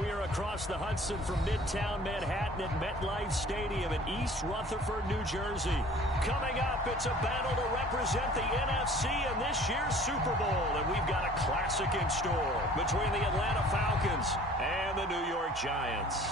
We're across the Hudson from Midtown Manhattan at MetLife Stadium in East Rutherford, New Jersey. Coming up, it's a battle to represent the NFC in this year's Super Bowl. And we've got a classic in store between the Atlanta Falcons and the New York Giants.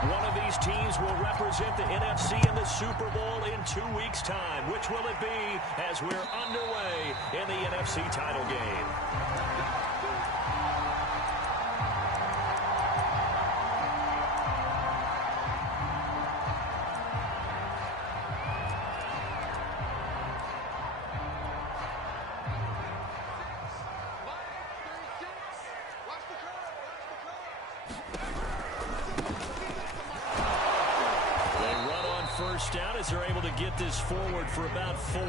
One of these teams will represent the NFC in the Super Bowl in 2 weeks' time. Which will it be as we're underway in the NFC title game? First down as they're able to get this forward for about 4.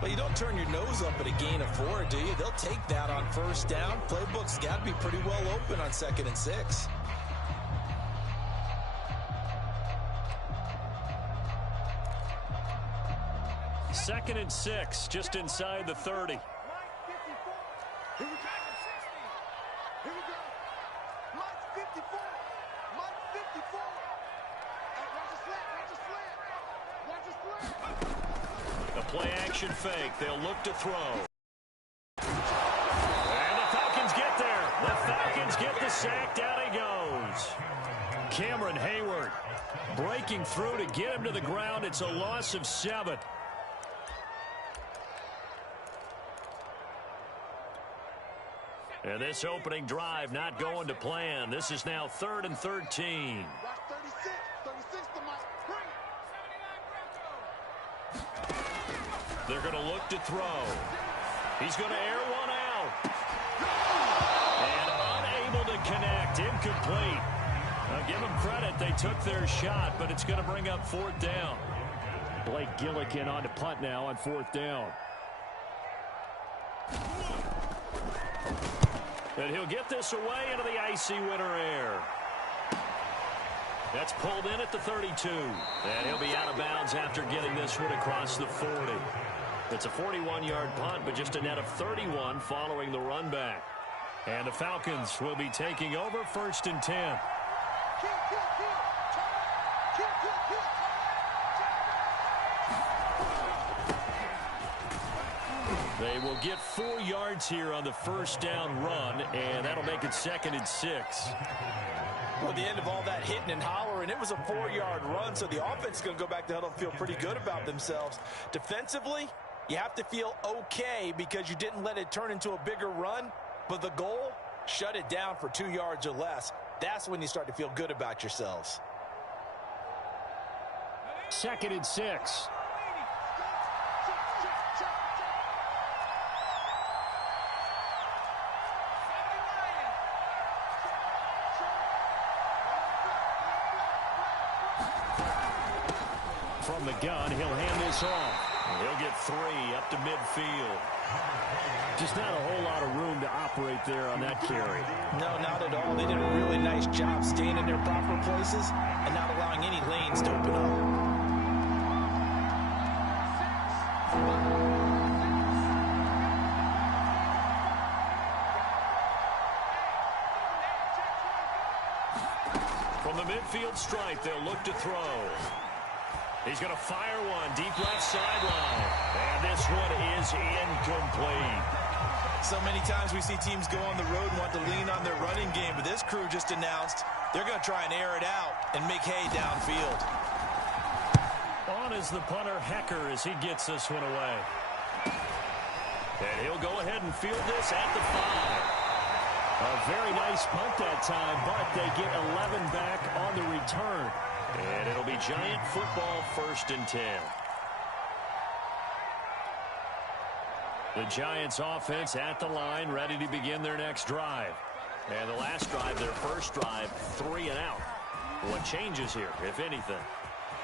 Well, you don't turn your nose up at a gain of 4, do you? They'll take that on first down. Playbook's got to be pretty well open on 2nd and 6. Second and 6, just inside the 30. Play-action fake. They'll look to throw. And the Falcons get there. The Falcons get the sack. Down he goes. Cameron Hayward breaking through to get him to the ground. It's a loss of 7. And this opening drive not going to plan. This is now 3rd and 13. They're going to look to throw. He's going to air one out. And unable to connect. Incomplete. Now give them credit. They took their shot, but it's going to bring up 4th down. Blake Gillikin on to punt now on 4th down. And he'll get this away into the icy winter air. That's pulled in at the 32. And he'll be out of bounds after getting this one across the 40. It's a 41-yard punt, but just a net of 31 following the run back. And the Falcons will be taking over 1st and 10. They will get 4 yards here on the first down run, and that'll make it 2nd and 6. Well, the end of all that hitting and hollering, it was a 4-yard run, so the offense is going to go back to huddle and feel pretty good about themselves. Defensively, you have to feel okay because you didn't let it turn into a bigger run, but the goal, shut it down for 2 yards or less. That's when you start to feel good about yourselves. 2nd and 6. From the gun, he'll hand this off. He'll get 3 up to midfield. Just not a whole lot of room to operate there on that carry. No, not at all. They did a really nice job staying in their proper places and not allowing any lanes to open up. From the midfield stripe, they'll look to throw. He's going to fire one deep left sideline. And this one is incomplete. So many times we see teams go on the road and want to lean on their running game, but this crew just announced they're going to try and air it out and make hay downfield. On is the punter, Hecker, as he gets this one away. And he'll go ahead and field this at the 5. A very nice punt that time, but they get 11 back on the return. And it'll be Giant football 1st and 10. The Giants offense at the line, ready to begin their next drive. And the last drive, their first drive, 3 and out. What changes here, if anything?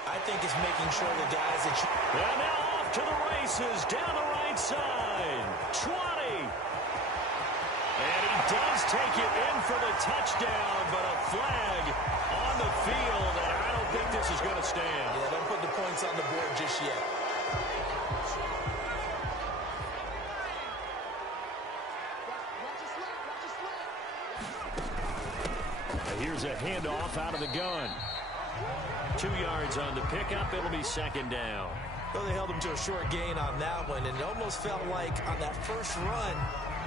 I think it's making sure the guys that you... And now off to the races, down the right side. 20. And he does take it in for the touchdown, but a flag on the field, and I don't think this is going to stand. Yeah, don't put the points on the board just yet. Here's a handoff out of the gun. 2 yards on the pickup. It'll be second down. Well, they held him to a short gain on that one, and it almost felt like on that first run,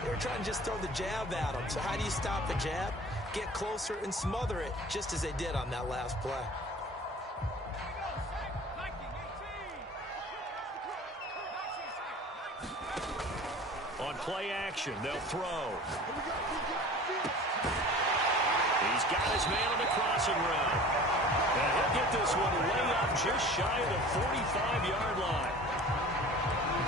they were trying to just throw the jab at him. So how do you stop the jab? Get closer and smother it, just as they did on that last play. On play action, they'll throw. He's got his man on the crossing route. And he'll get this one way up just shy of the 45-yard line.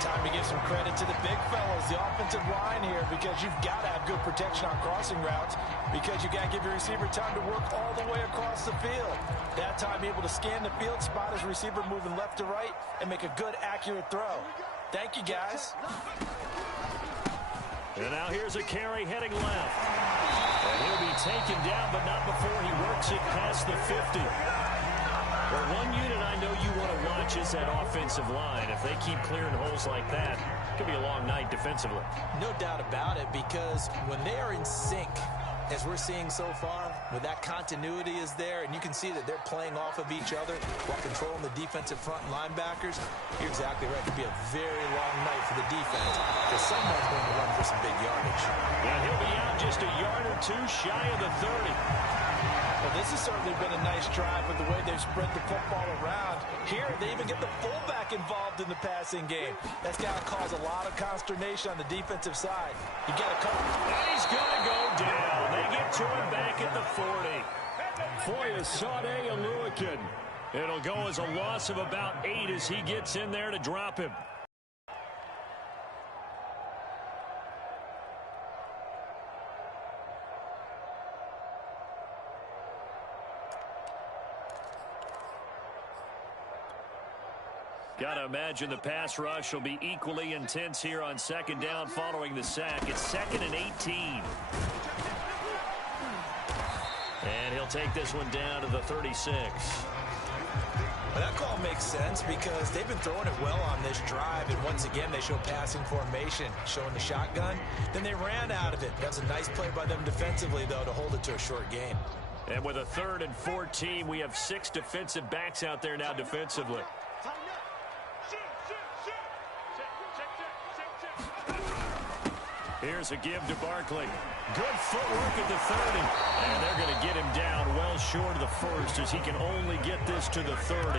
Time to give some credit to the big fellas, the offensive line here, because you've got to have good protection on crossing routes, because you got to give your receiver time to work all the way across the field. That time able to scan the field, spot his receiver moving left to right, and make a good, accurate throw. Thank you, guys. And now here's a carry heading left. And he'll be taken down, but not before he works it past the 50. Well, one unit I know you want to watch is that offensive line. If they keep clearing holes like that, it could be a long night defensively. No doubt about it, because when they are in sync, as we're seeing so far, when that continuity is there, and you can see that they're playing off of each other while controlling the defensive front linebackers, you're exactly right. It could be a very long night for the defense, because someone's going to run for some big yardage. Yeah, he'll be out just a yard or two shy of the 30. Well, this has certainly been a nice drive with the way they've spread the football around. Here, they even get the fullback involved in the passing game. That's got to cause a lot of consternation on the defensive side. You got to cover. And he's going to go down. They get to him back at the 40. Foye Sade Aluakin. It'll go as a loss of about 8 as he gets in there to drop him. Got to imagine the pass rush will be equally intense here on second down following the sack. It's 2nd and 18. And he'll take this one down to the 36. Well, that call makes sense because they've been throwing it well on this drive, and once again they show passing formation, showing the shotgun. Then they ran out of it. That's a nice play by them defensively, though, to hold it to a short gain. And with a 3rd and 14, we have 6 defensive backs out there now defensively. Here's a give to Barkley. Good footwork at the 30. And they're going to get him down well short of the first as he can only get this to the 30.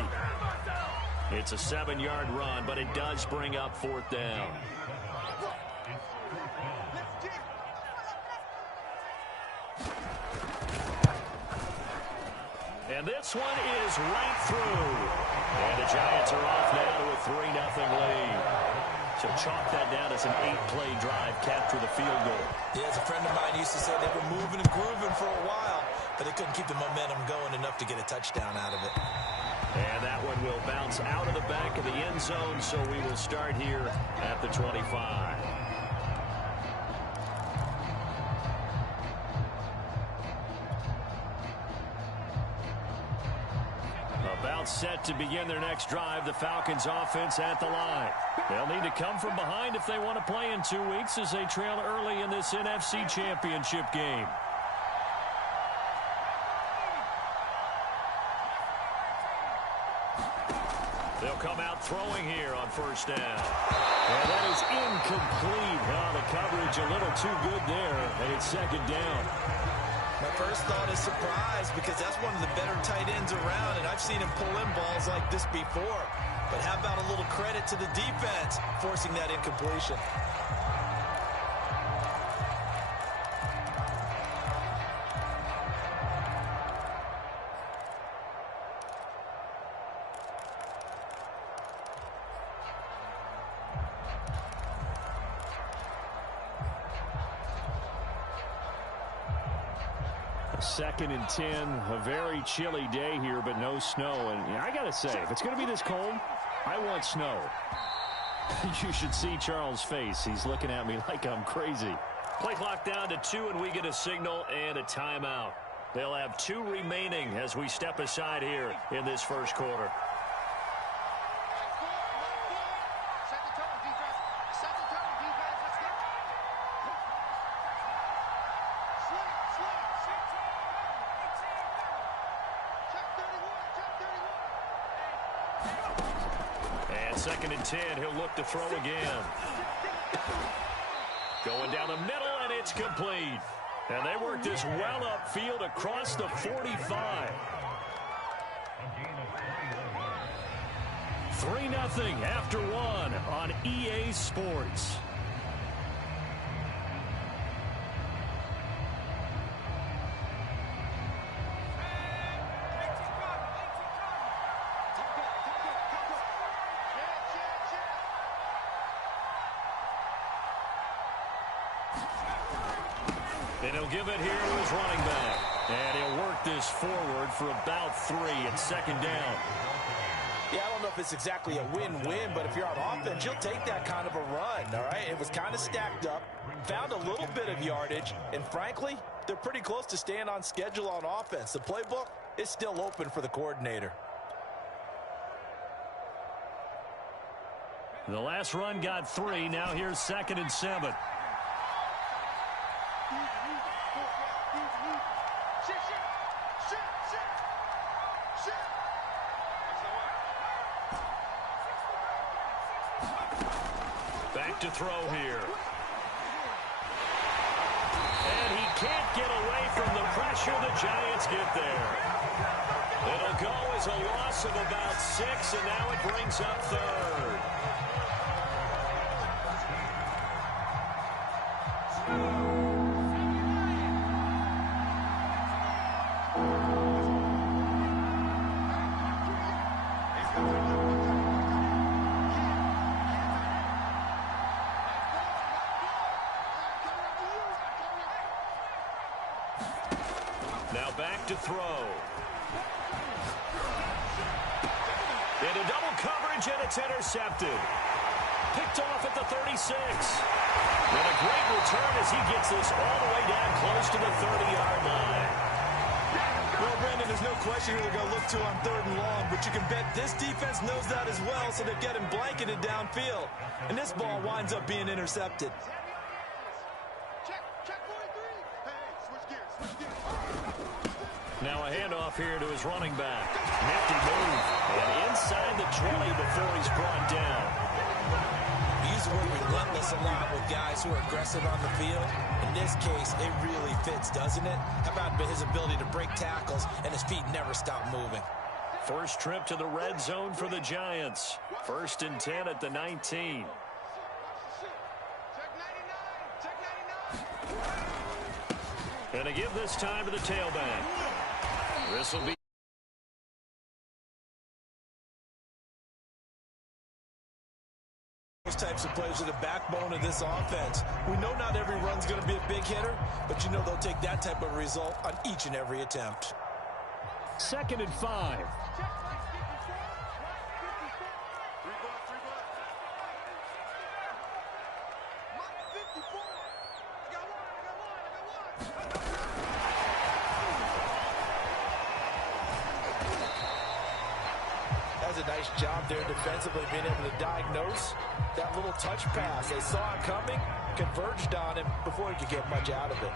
It's a 7-yard run, but it does bring up 4th down. And this one is right through. And the Giants are off now to a 3-0 lead. So chalk that down as an 8-play drive, capture the field goal. Yeah, as a friend of mine used to say, they were moving and grooving for a while, but they couldn't keep the momentum going enough to get a touchdown out of it. And that one will bounce out of the back of the end zone, so we will start here at the 25. About set to begin their next drive, the Falcons offense at the line. They'll need to come from behind if they want to play in 2 weeks as they trail early in this NFC Championship game. They'll come out throwing here on 1st down. And that is incomplete. Oh, the coverage a little too good there, and it's 2nd down. My first thought is surprise, because that's one of the better tight ends around, and I've seen him pull in balls like this before. But how about a little credit to the defense forcing that incompletion? Second and 10, a very chilly day here, but no snow. And I got to say, if it's going to be this cold, I want snow. You should see Charles' face. He's looking at me like I'm crazy. Play clock down to 2, and we get a signal and a timeout. They'll have 2 remaining as we step aside here in this first quarter. And 2nd and 10, he'll look to throw again. Going down the middle, and it's complete. And they work this well upfield across the 45. 3-0 after 1 on EA Sports. And he'll give it here to his running back. And he'll work this forward for about 3 at 2nd down. Yeah, I don't know if it's exactly a win-win, but if you're on offense, you'll take that kind of a run, all right? It was kind of stacked up, found a little bit of yardage, and frankly, they're pretty close to staying on schedule on offense. The playbook is still open for the coordinator. The last run got 3. Now here's 2nd and 7. Back to throw here. And he can't get away from the pressure. The Giants get there. It'll go as a loss of about 6, and now it brings up 3rd. Now back to throw. Into double coverage, and it's intercepted. Picked off at the 36. And a great return as he gets this all the way down close to the 30-yard line. Well, Brandon, there's no question who they're going to look to on 3rd and long, but you can bet this defense knows that as well, so they're getting blanketed downfield. And this ball winds up being intercepted. Now a handoff here to his running back. Nifty move. And inside the 20 before he's brought down. We use the word relentless a lot with guys who are aggressive on the field. In this case, it really fits, doesn't it? How about his ability to break tackles and his feet never stop moving? First trip to the red zone for the Giants. 1st and 10 at the 19. And to give this time to the tailback. This will be those types of plays are the backbone of this offense. We know not every run's going to be a big hitter, but you know they'll take that type of result on each and every attempt. 2nd and 5. Does a nice job there defensively being able to diagnose that little touch pass. They saw it coming, converged on him before he could get much out of it.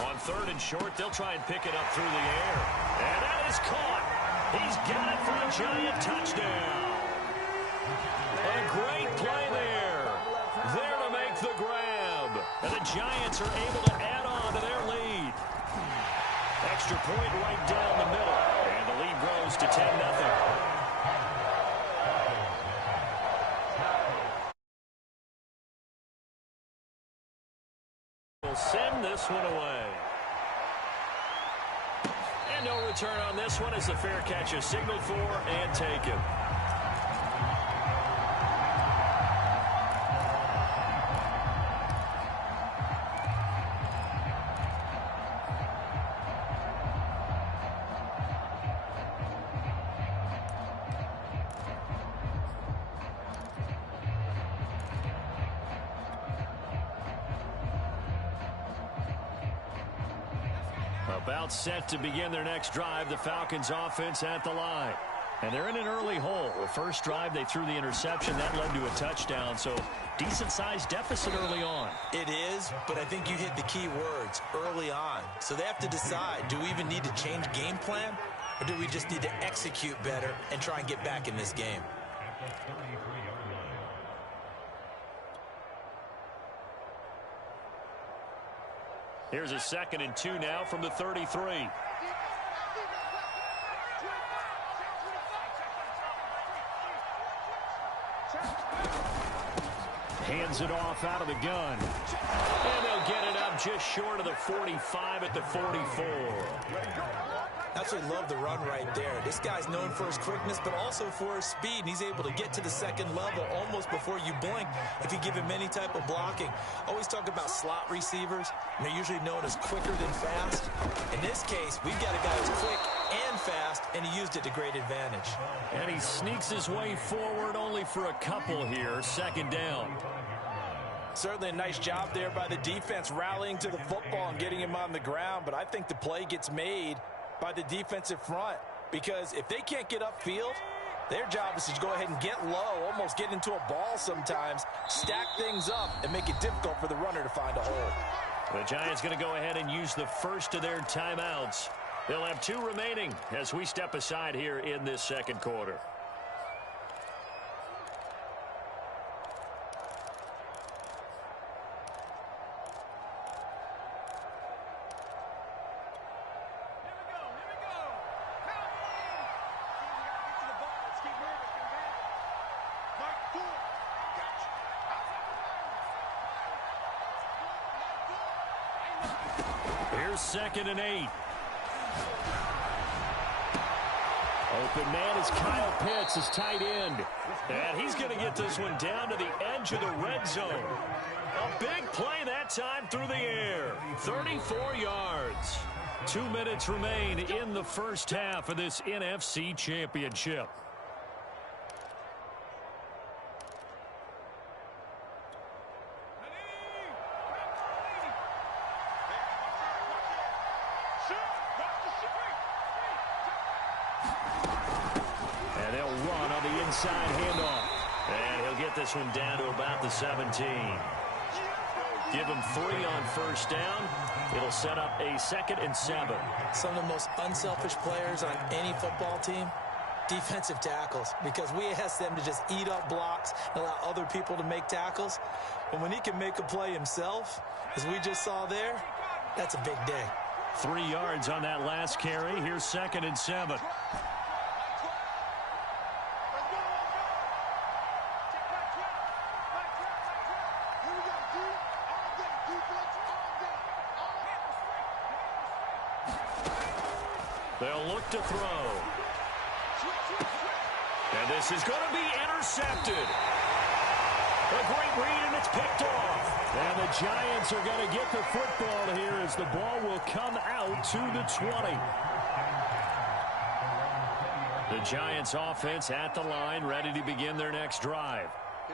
On 3rd and short, they'll try and pick it up through the air. And that is caught. He's got it for a Giant touchdown. A great play there. There to make the grab. And the Giants are able to add on to their lead. Extra point right down the middle. And the lead grows to 10-0. We'll send this one away. And no return on this one as the fair catch is signaled for and taken. About set to begin their next drive, the Falcons offense at the line. And they're in an early hole. The first drive, they threw the interception. That led to a touchdown, so decent-sized deficit early on. It is, but I think you hit the key words, early on. So they have to decide, do we even need to change game plan, or do we just need to execute better and try and get back in this game? Here's a 2nd and 2 now from the 33. Hands it off out of the gun. And they'll get it up just short of the 45 at the 44. Absolutely love the run right there. This guy's known for his quickness, but also for his speed. And he's able to get to the second level almost before you blink if you give him any type of blocking. Always talk about slot receivers, and they're usually known as quicker than fast. In this case, we've got a guy who's quick and fast, and he used it to great advantage. And he sneaks his way forward only for a couple here. 2nd down. Certainly a nice job there by the defense rallying to the football and getting him on the ground, but I think the play gets made by the defensive front, because if they can't get upfield, their job is to go ahead and get low, almost get into a ball sometimes, stack things up, and make it difficult for the runner to find a hole. The Giants going to go ahead and use the first of their timeouts. They'll have 2 remaining as we step aside here in this 2nd quarter. Here's 2nd and 8. Open man is Kyle Pitts, his tight end. And he's going to get this one down to the edge of the red zone. A big play that time through the air. 34 yards. 2 minutes remain in the first half of this NFC Championship. And they'll run on the inside handoff. And he'll get this one down to about the 17. Give him 3 on first down. It'll set up a 2nd and 7. Some of the most unselfish players on any football team, defensive tackles, because we ask them to just eat up blocks and allow other people to make tackles. But when he can make a play himself, as we just saw there, that's a big day. 3 yards on that last carry. Here's 2nd and 7. They'll look to throw. And this is going to be intercepted. A great read, and it's picked off. And the Giants are going to get the football here as the ball will come out to the 20. The Giants offense at the line, ready to begin their next drive.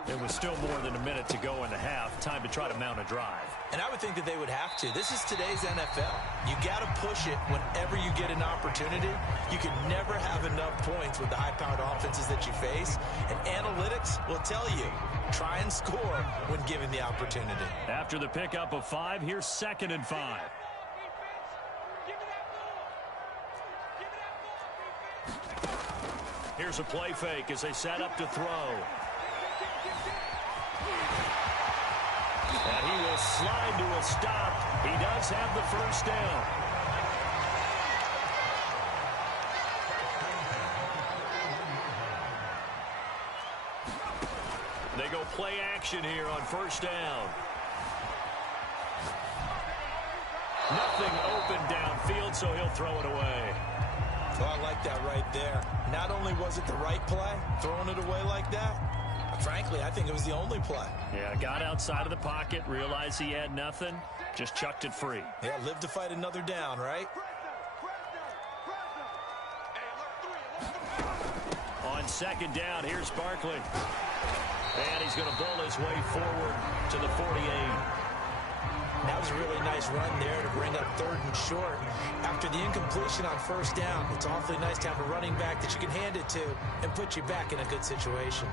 It was still more than a minute to go in the half. Time to try to mount a drive. And I would think that they would have to. This is today's NFL. You got to push it whenever you get an opportunity. You can never have enough points with the high-powered offenses that you face. And analytics will tell you, try and score when given the opportunity. After the pickup of 5, here's 2nd and 5. Here's a play fake as they set up to throw. And he will slide to a stop. He does have the first down. They go play action here on first down. Nothing open downfield, so he'll throw it away. Well, I like that right there. Not only was it the right play, throwing it away like that, frankly, I think it was the only play. Yeah, got outside of the pocket, realized he had nothing, just chucked it free. Yeah, live to fight another down, right? On 2nd down, here's Barkley. And he's going to bowl his way forward to the 48. That was a really nice run there to bring up 3rd and short. After the incompletion on 1st down, it's awfully nice to have a running back that you can hand it to and put you back in a good situation.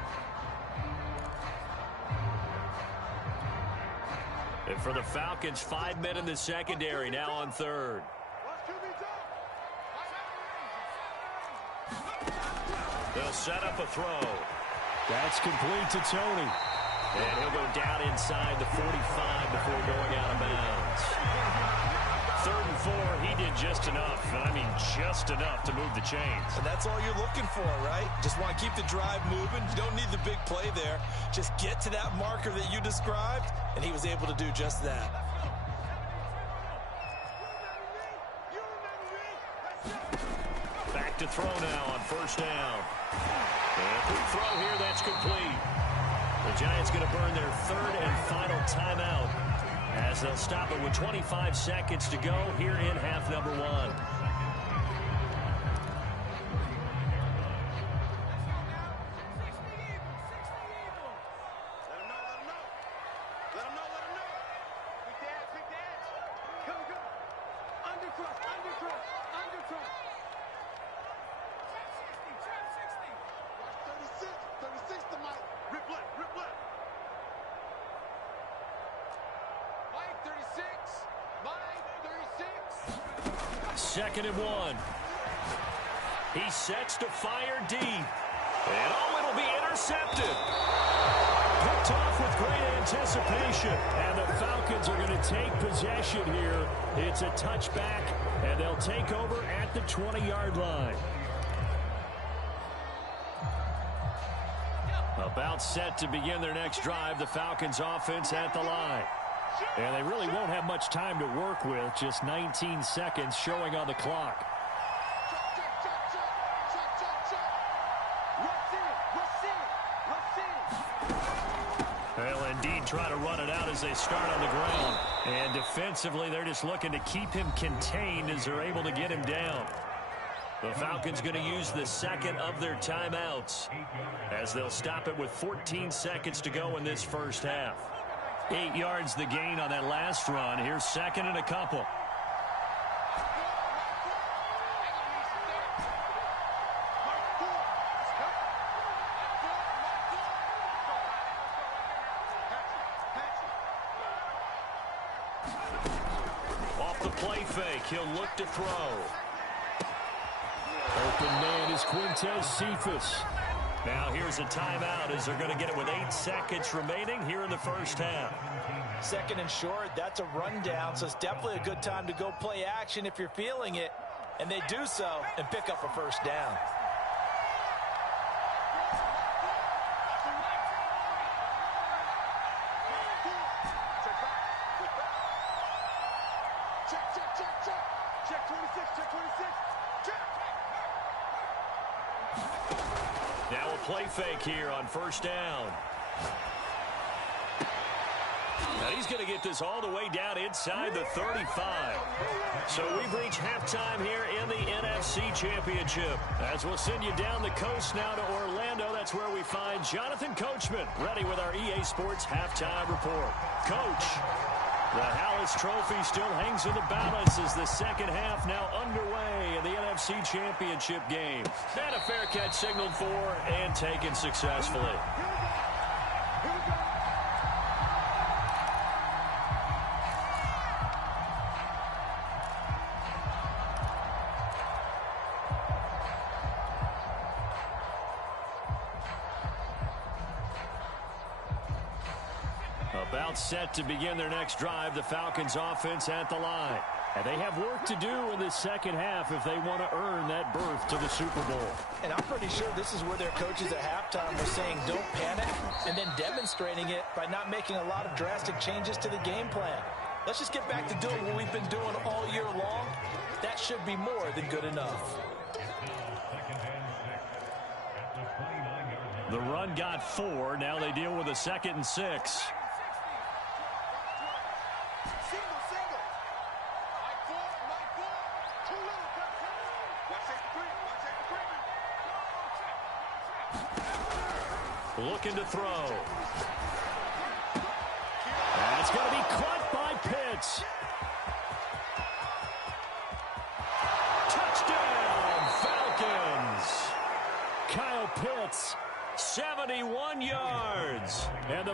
And for the Falcons, 5 men in the secondary now on 3rd. They'll set up a throw. That's complete to Tony. And he'll go down inside the 45 before going out of bounds. 3rd and 4, he did just enough. I mean, just enough to move the chains. And that's all you're looking for, right? Just want to keep the drive moving. You don't need the big play there. Just get to that marker that you described, and he was able to do just that. Back to throw now on 1st down. And a quick throw here, that's complete. The Giants going to burn their 3rd and final timeout as they'll stop it with 25 seconds to go here in half number 1. Second and 1. He sets to fire deep. And it'll be intercepted. Picked off with great anticipation. And the Falcons are going to take possession here. It's a touchback, and they'll take over at the 20-yard line. About set to begin their next drive, the Falcons offense at the line. And they really won't have much time to work with, just 19 seconds showing on the clock. They'll indeed try to run it out as they start on the ground. And defensively, they're just looking to keep him contained as they're able to get him down. The Falcons going to use the second of their timeouts as they'll stop it with 14 seconds to go in this first half. 8 yards the gain on that last run. Here's 2nd and a couple. Off the play fake, he'll look to throw. Open man is Quintez Cephas. Now here's a timeout as they're going to get it with 8 seconds remaining here in the first half. 2nd and short, that's a rundown, so it's definitely a good time to go play action if you're feeling it. And they do so and pick up a 1st down. Check 26, check 26, check. Now a play fake here on 1st down. Now he's going to get this all the way down inside the 35. So we've reached halftime here in the NFC Championship. As we'll send you down the coast now to Orlando, that's where we find Jonathan Coachman ready with our EA Sports halftime report. Coach, the Hallis Trophy still hangs in the balance as the second half now underway in the NFC Championship game. And a fair catch signaled for and taken successfully. About set to begin their next drive, the Falcons offense at the line. And they have work to do in the second half if they want to earn that berth to the Super Bowl. And I'm pretty sure this is where their coaches at halftime were saying don't panic, and then demonstrating it by not making a lot of drastic changes to the game plan. Let's just get back to doing what we've been doing all year long. That should be more than good enough. The run got 4. Now they deal with a 2nd and 6. Looking to throw. That's going to be caught by Pitts.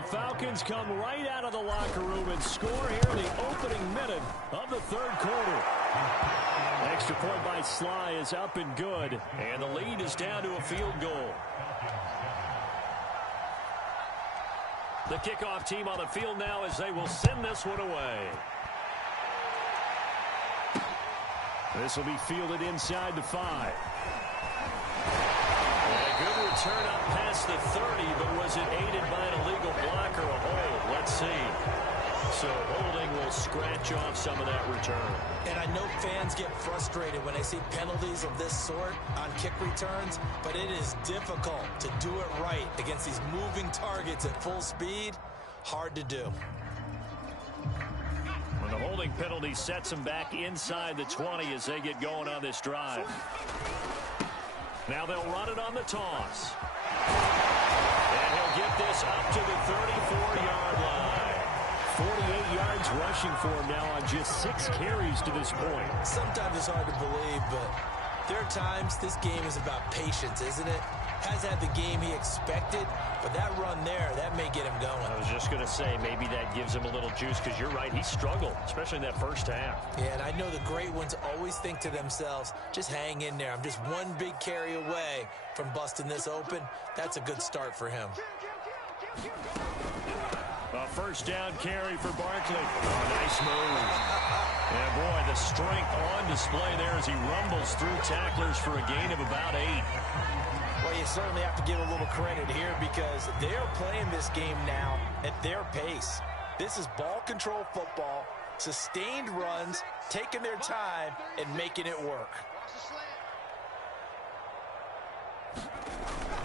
the Falcons come right out of the locker room and score here in the opening minute of the third quarter. Extra point by Sly is up and good, and the lead is down to a field goal. The kickoff team on the field now as they will send this one away. This will be fielded inside the 5. A good return up past the 30, but was it aided by an illegal block or a hold? Let's see. So holding will scratch off some of that return. And I know fans get frustrated when they see penalties of this sort on kick returns, but it is difficult to do it right against these moving targets at full speed. Hard to do. When the holding penalty sets them back inside the 20 as they get going on this drive. Now they'll run it on the toss. And he'll get this up to the 34-yard line. 48 yards rushing for him now on just 6 carries to this point. Sometimes it's hard to believe, but there are times this game is about patience, isn't it? Has had the game he expected, but that run there, that may get him going. I was just going to say, maybe that gives him a little juice, because you're right, he struggled, especially in that first half. Yeah, and I know the great ones always think to themselves, just hang in there. I'm just one big carry away from busting this open. That's a good start for him. A first down carry for Barkley. Oh, nice move. And boy, the strength on display there as he rumbles through tacklers for a gain of about 8. Well, you certainly have to give a little credit here because they're playing this game now at their pace. This is ball control football, sustained runs, taking their time, and making it work.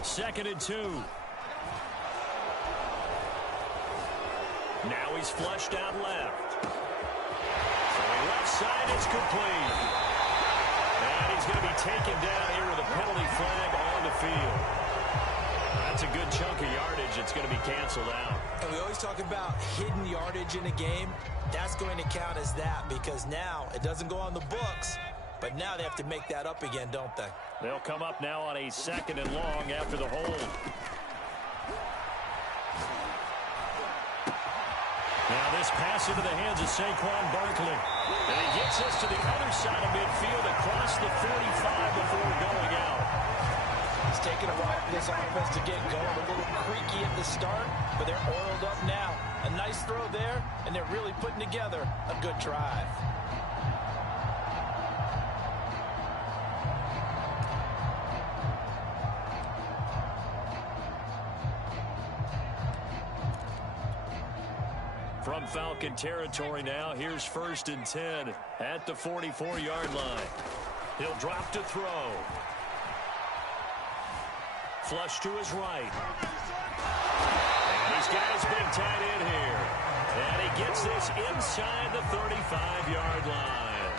2nd and 2. Now he's flushed out left. Throwing left side is complete. And he's going to be taken down here with a penalty flag on the field. That's a good chunk of yardage. It's going to be canceled out. And we always talk about hidden yardage in a game. That's going to count as that because now it doesn't go on the books, but now they have to make that up again, don't they? They'll come up now on a 2nd and long after the hold. Now this pass into the hands of Saquon Barkley. And he gets us to the other side of midfield across the 45 before going out. It's taken a while for this offense to get going. A little creaky at the start, but they're oiled up now. A nice throw there, and they're really putting together a good drive. From Falcon territory now, here's 1st and 10 at the 44-yard line. He'll drop to throw. Flush to his right. And he's got his big tight end here. And he gets this inside the 35-yard line.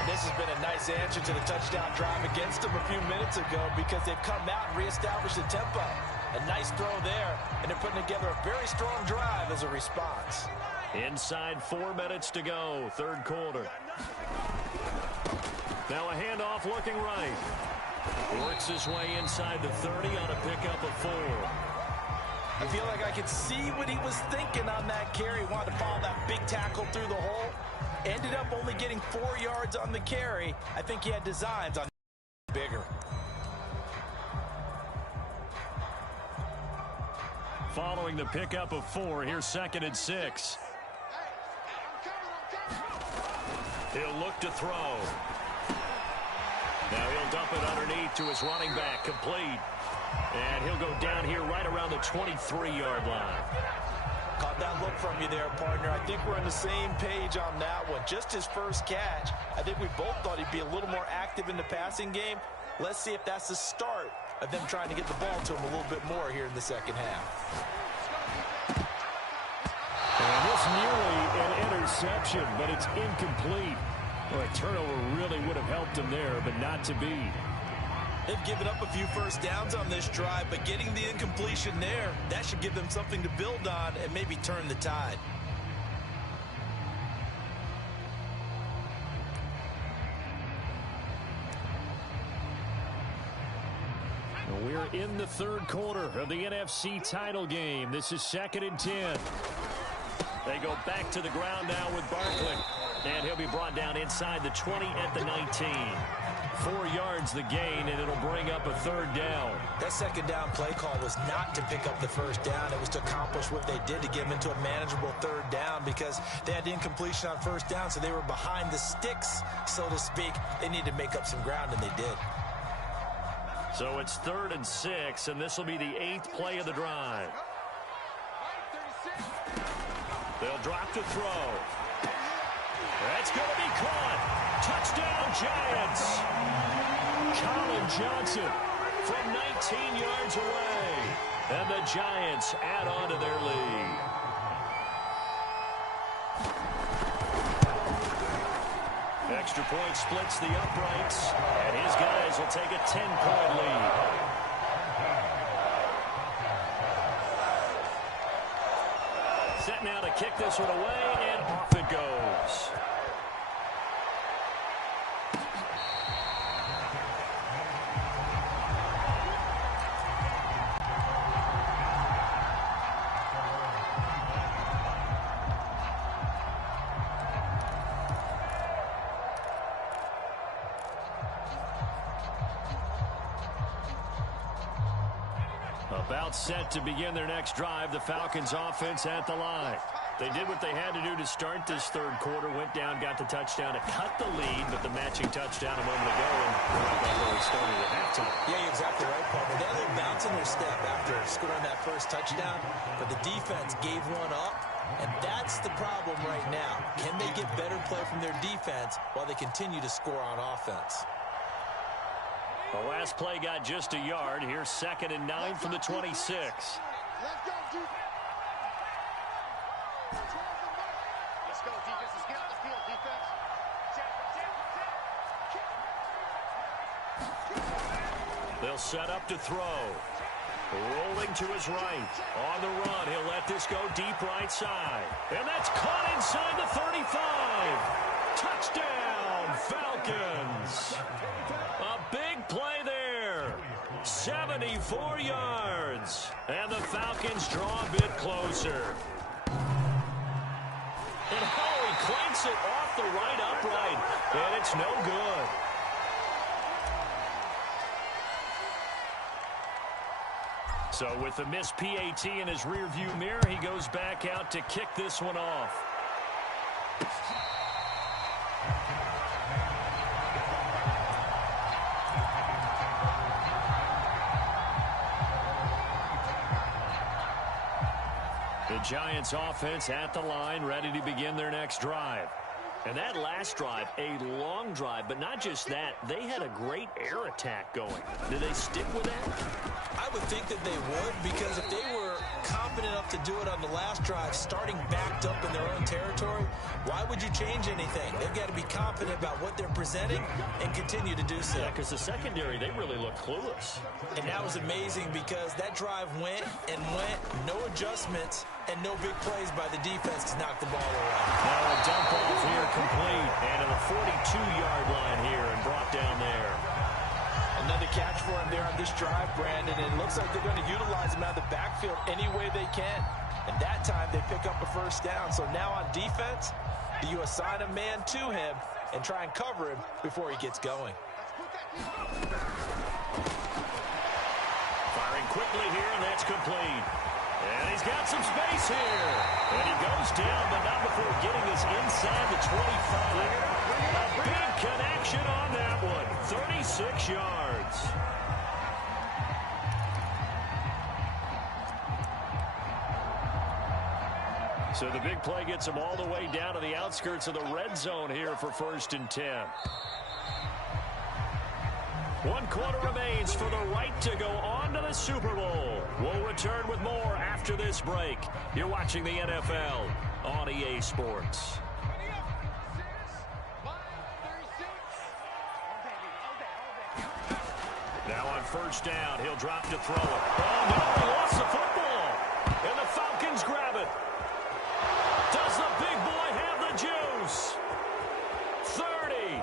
And this has been a nice answer to the touchdown drive against them a few minutes ago because they've come out and reestablished the tempo. A nice throw there, and they're putting together a very strong drive as a response. Inside 4 minutes to go, 3rd quarter. Now a handoff looking right. Works his way inside the 30 on a pickup of 4. I feel like I could see what he was thinking on that carry. He wanted to follow that big tackle through the hole. Ended up only getting 4 yards on the carry. I think he had designs on bigger. Following the pickup of 4, here's 2nd and 6. He'll look to throw. Now he'll dump it underneath to his running back, complete. And he'll go down here right around the 23-yard line. Caught that look from you there, partner. I think we're on the same page on that one. Just his first catch. I think we both thought he'd be a little more active in the passing game. Let's see if that's the start of them trying to get the ball to him a little bit more here in the second half. And this nearly an interception, but it's incomplete. Well, a turnover really would have helped him there, but not to be. They've given up a few first downs on this drive, but getting the incompletion there, that should give them something to build on and maybe turn the tide. We're here in the third quarter of the NFC title game. This is 2nd and 10. They go back to the ground now with Barkley. And he'll be brought down inside the 20 at the 19. 4 yards the gain, and it'll bring up a 3rd down. That 2nd down play call was not to pick up the 1st down. It was to accomplish what they did to get them into a manageable 3rd down because they had incompletion on 1st down, so they were behind the sticks, so to speak. They needed to make up some ground, and they did. So it's 3rd and 6, and this will be the 8th play of the drive. They'll drop to throw. That's going to be caught. Touchdown, Giants. Colin Johnson from 19 yards away. And the Giants add on to their lead. Extra point splits the uprights, and his guys will take a 10-point lead. Set now to kick this one away, and off it goes. About set to begin their next drive, the Falcons offense at the line. They did what they had to do to start this third quarter, went down, got the touchdown to cut the lead, but the matching touchdown a moment ago, and right where we started at halftime. Yeah, you're exactly right, partner. They had a little bounce in their step after scoring that first touchdown, but the defense gave one up, and that's the problem right now. Can they get better play from their defense while they continue to score on offense? The last play got just a yard. Here's 2nd and 9 from the 26. Let's go, defense. Let's go, defense. Let's get out the field, defense. They'll set up to throw. Rolling to his right. On the run, he'll let this go deep right side. And that's caught inside the 35. Touchdown, Falcons. A big play there. 74 yards. And the Falcons draw a bit closer. And he clanks it off the right upright. And it's no good. So with the missed PAT in his rearview mirror, he goes back out to kick this one off. The Giants offense at the line, ready to begin their next drive. And that last drive, a long drive, but not just that, they had a great air attack going. Do they stick with that? I would think that they would, because if they were confident enough to do it on the last drive, starting backed up in their own territory, why would you change anything? They've got to be confident about what they're presenting and continue to do so. Yeah, because the secondary, they really look clueless. And that was amazing because that drive went and went, no adjustments, and no big plays by the defense to knock the ball away. Now a dump off here complete, and to the 42-yard line here and brought down there. Another catch for him there on this drive, Brandon, and it looks like they're going to utilize him out of the backfield any way they can. And that time they pick up a first down. So now on defense, you assign a man to him and try and cover him before he gets going. Firing quickly here, and that's complete. And he's got some space here. And he goes down, but not before getting this inside the 25. A big connection on that one. 36 yards. So the big play gets him all the way down to the outskirts of the red zone here for 1st and 10. 1 quarter remains for the right to go on to the Super Bowl. We'll return with more after this break. You're watching the NFL on EA Sports. Now on 1st down, he'll drop to throw it. Oh, no, he lost the football. And the Falcons grab it. Does the big boy have the juice? 30.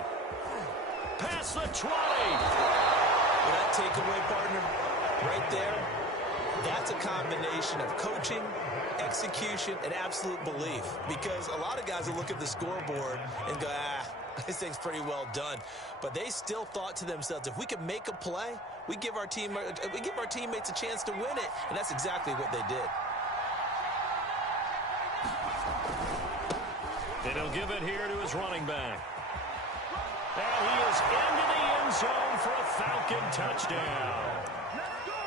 Past the 20. Will that takeaway, partner? Right there, that's a combination of coaching, execution, and absolute belief. Because a lot of guys will look at the scoreboard and go, this thing's pretty well done. But they still thought to themselves, if we can make a play, we give our teammates a chance to win it. And that's exactly what they did. And he'll give it here to his running back. And he is into the end zone for a Falcon touchdown.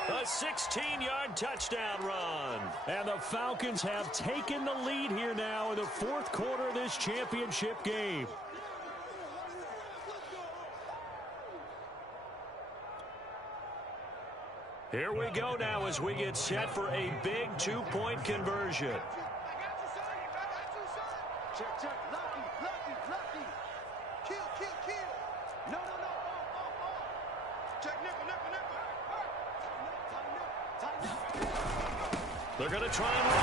A 16-yard touchdown run. And the Falcons have taken the lead here now in the fourth quarter of this championship game. Here we go now as we get set for a big two-point conversion. Check. Lucky. Kill. No. Check, nickel. Tighten up. They're going to try and run.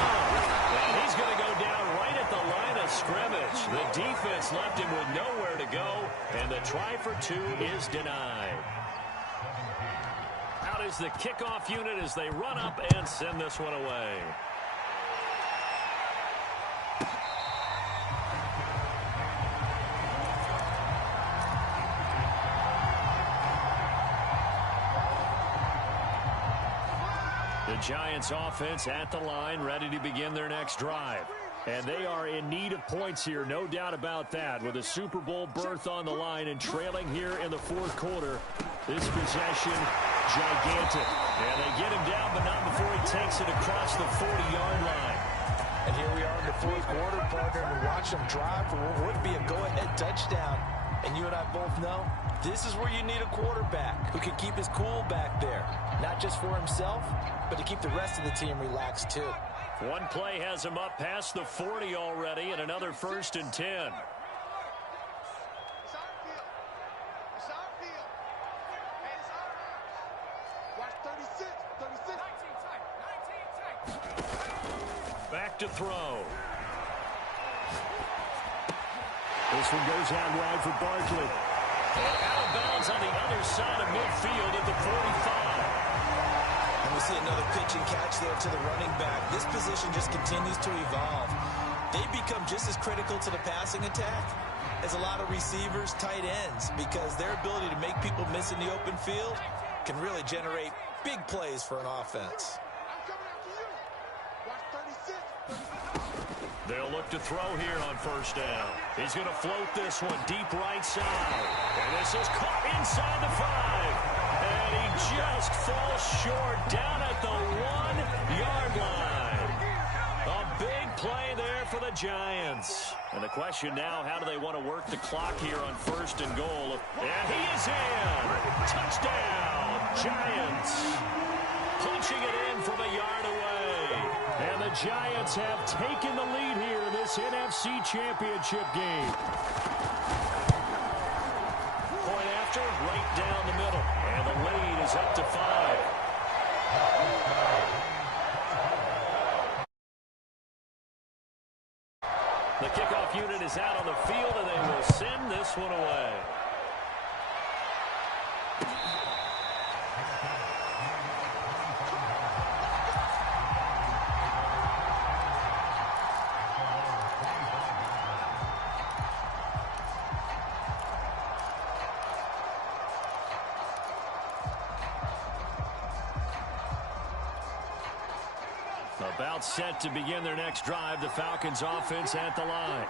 And he's going to go down right at the line of scrimmage. The defense left him with nowhere to go, and the try for two is denied. Out is the kickoff unit as they run up and send this one away. The Giants offense at the line, ready to begin their next drive. And they are in need of points here, no doubt about that. With a Super Bowl berth on the line and trailing here in the fourth quarter, this possession gigantic. And they get him down, but not before he takes it across the 40-yard line. And here we are in the fourth quarter, partner, and watch them drive for what would be a go-ahead touchdown. And you and I both know this is where you need a quarterback who can keep his cool back there. Not just for himself, but to keep the rest of the team relaxed too. One play has him up past the 40 already, and another 1st and 10. It's our field. Hey, it's our house. Watch 36. Back to throw. This one goes out wide for Barkley. Out of bounds on the other side of midfield at the 45. And we see another pitch and catch there to the running back. This position just continues to evolve. They become just as critical to the passing attack as a lot of receivers, tight ends, because their ability to make people miss in the open field can really generate big plays for an offense. I'm coming after you. Watch 36. They'll look to throw here on 1st down. He's going to float this one deep right side. And this is caught inside the 5. And he just falls short down at the 1-yard line. A big play there for the Giants. And the question now, how do they want to work the clock here on 1st and goal? And he is in. Touchdown, Giants. Punching it in from a yard away. And the Giants have taken the lead here in this NFC Championship game. Point after, right down the middle. And the lead is up to 5. The kickoff unit is out on the field, and they will send this one away. About set to begin their next drive, the Falcons offense at the line.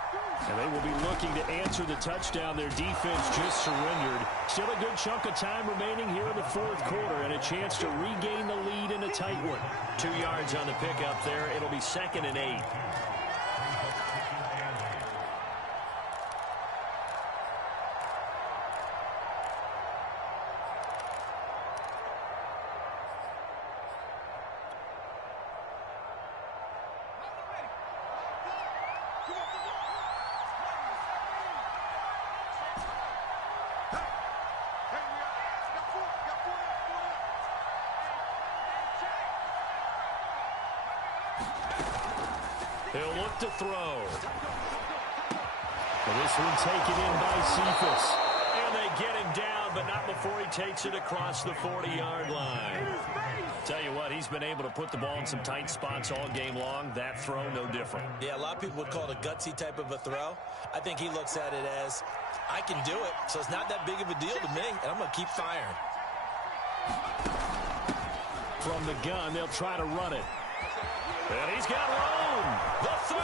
And they will be looking to answer the touchdown their defense just surrendered. Still a good chunk of time remaining here in the fourth quarter and a chance to regain the lead in a tight one. 2 yards on the pickup there. It'll be 2nd and 8. He'll look to throw. And this one taken in by Cephas. And they get him down down, but not before he takes it across the 40-yard line. Tell you what, he's been able to put the ball in some tight spots all game long. That throw, no different. Yeah, a lot of people would call it a gutsy type of a throw. I think he looks at it as, I can do it, so it's not that big of a deal to me, and I'm going to keep firing. From the gun, they'll try to run it. And he's got room. The 30.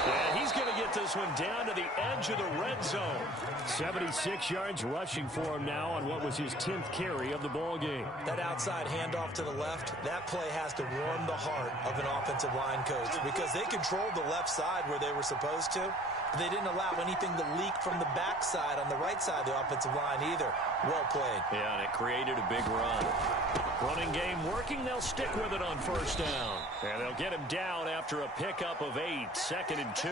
And he's going to get this one down to the edge of the red zone. 76 yards rushing for him now on what was his 10th carry of the ball game. That outside handoff to the left, that play has to warm the heart of an offensive line coach because they controlled the left side where they were supposed to. They didn't allow anything to leak from the backside on the right side of the offensive line either. Well played. Yeah, and it created a big run. Running game working. They'll stick with it on first down. And they'll get him down after a pickup of 8, 2nd and 2.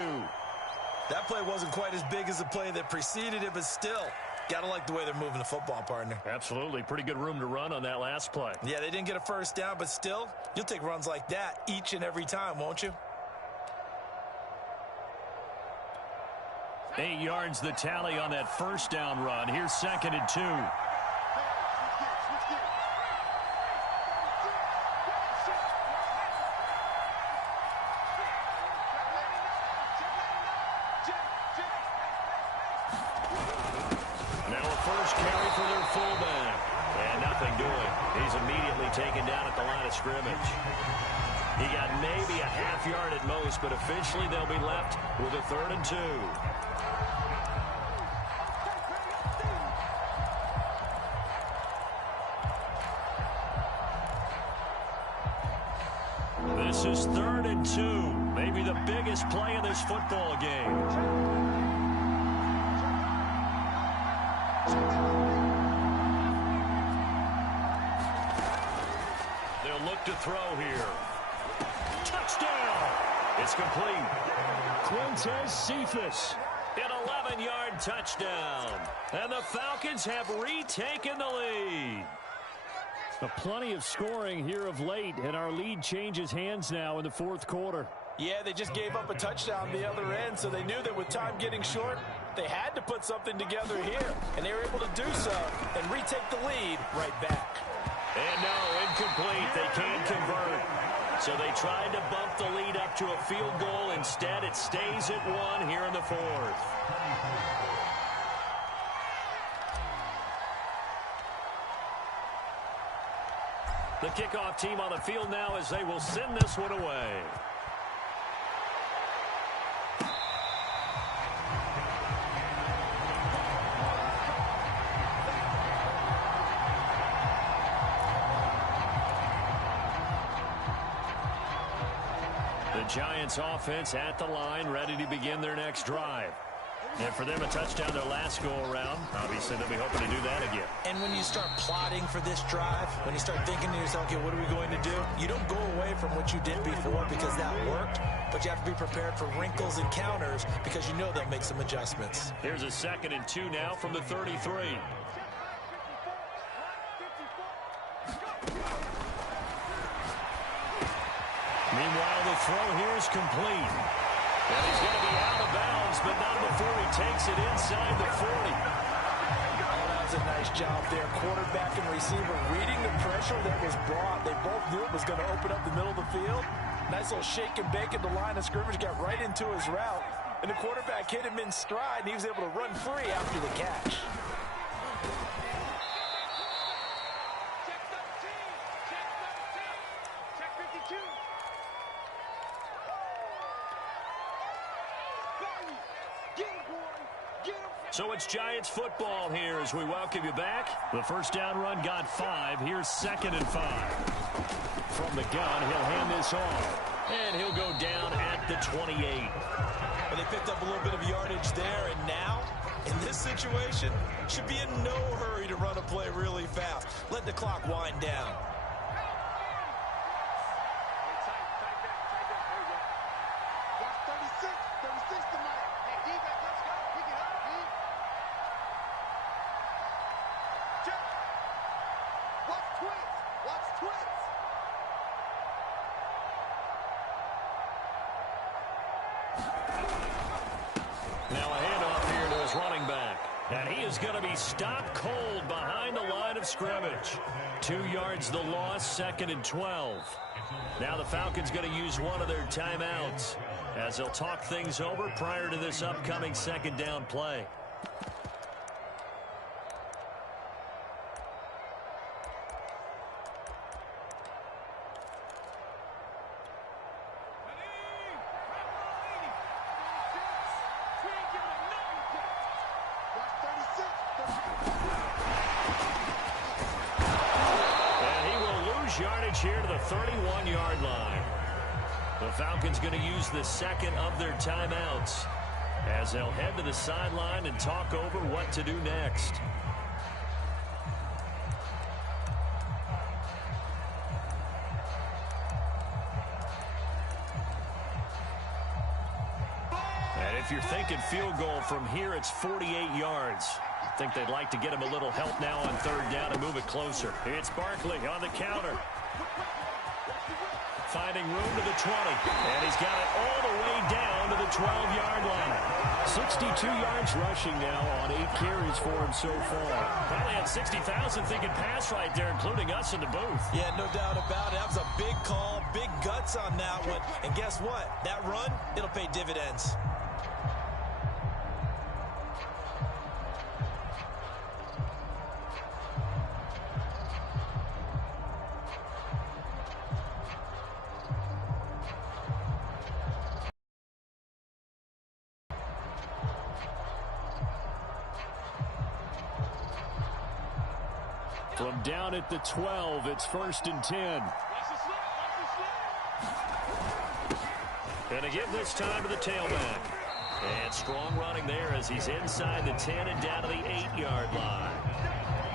That play wasn't quite as big as the play that preceded it, but still, got to like the way they're moving the football, partner. Absolutely. Pretty good room to run on that last play. Yeah, they didn't get a first down, but still, you'll take runs like that each and every time, won't you? 8 yards the tally on that first down run. Here's 2nd and 2. Now a first carry for their fullback. And nothing doing. He's immediately taken down at the line of scrimmage. He got maybe a half yard at most, but officially they'll be left with a 3rd and 2. This is 3rd and 2. Maybe the biggest play in this football game. They'll look to throw here. Touchdown! It's complete. Quintez Cephas. An 11-yard touchdown. And the Falcons have retaken the lead. Plenty of scoring here of late, and our lead changes hands now in the 4th quarter. Yeah, they just gave up a touchdown the other end, so they knew that with time getting short, they had to put something together here, and they were able to do so and retake the lead right back. And no, incomplete. They can't convert. So they tried to bump the lead up to a field goal. Instead, it stays at 1 here in the 4th. The kickoff team on the field now as they will send this one away. The Giants offense at the line, ready to begin their next drive. And for them, a touchdown their last go-around. Obviously, they'll be hoping to do that again. And when you start plotting for this drive, when you start thinking to yourself, okay, what are we going to do? You don't go away from what you did before because that worked, but you have to be prepared for wrinkles and counters because you know they'll make some adjustments. Here's a 2nd and 2 now from the 33. Meanwhile, the throw here is complete. And he's going to be out of bounds, but not before he takes it inside the 40. Oh, that was a nice job there. Quarterback and receiver reading the pressure that was brought. They both knew it was going to open up the middle of the field. Nice little shake and bake at the line of scrimmage, got right into his route. And the quarterback hit him in stride, and he was able to run free after the catch. So it's Giants football here as we welcome you back. The first down run got 5. Here's 2nd and 5. From the gun, he'll hand this off. And he'll go down at the 28. Well, they picked up a little bit of yardage there, and now, in this situation, should be in no hurry to run a play really fast. Let the clock wind down. Now a handoff here to his running back. And he is going to be stopped cold behind the line of scrimmage. 2 yards the loss, 2nd and 12. Now the Falcons going to use one of their timeouts as they'll talk things over prior to this upcoming 2nd down play. Yardage here to the 31-yard line. The Falcons going to use the 2nd of their timeouts as they'll head to the sideline and talk over what to do next. And if you're thinking field goal from here, it's 48 yards. I think they'd like to get him a little help now on 3rd down and move it closer. It's Barkley on the counter. Finding room to the 20. And he's got it all the way down to the 12-yard line. 62 yards rushing now on 8 carries for him so far. Probably had 60,000 thinking pass right there, including us in the booth. Yeah, no doubt about it. That was a big call, big guts on that one. And guess what? That run, it'll pay dividends. From down at the 12, it's 1st and 10. Going to give this time to the tailback. And strong running there as he's inside the 10 and down to the 8-yard line.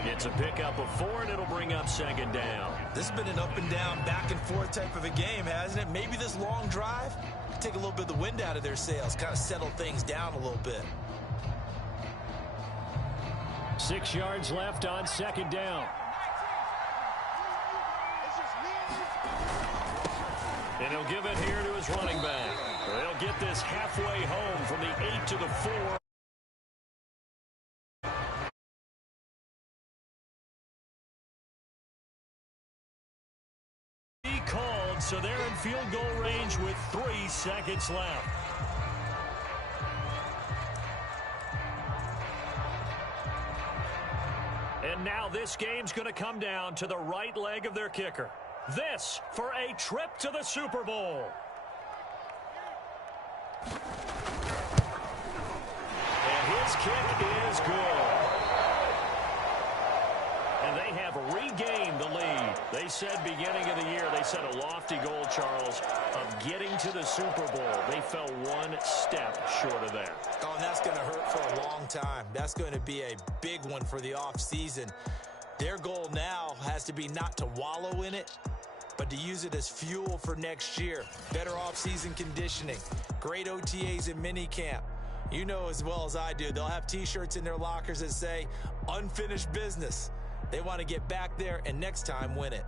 It's a pickup of 4, and it'll bring up 2nd down. This has been an up and down, back and forth type of a game, hasn't it? Maybe this long drive, take a little bit of the wind out of their sails, kind of settle things down a little bit. 6 yards left on 2nd down. And he'll give it here to his running back. They'll get this halfway home from the 8 to the 4. He called, so they're in field goal range with 3 seconds left. And now this game's going to come down to the right leg of their kicker. This for a trip to the Super Bowl. And his kick is good. And they have regained the lead. They said beginning of the year, they set a lofty goal, Charles, of getting to the Super Bowl. They fell 1 step short of that. Oh, and that's going to hurt for a long time. That's going to be a big one for the offseason. Their goal now has to be not to wallow in it, but to use it as fuel for next year. Better offseason conditioning, great OTAs and minicamp. You know as well as I do, they'll have T-shirts in their lockers that say, unfinished business. They want to get back there and next time win it.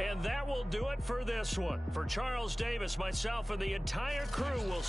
And that will do it for this one. For Charles Davis, myself, and the entire crew will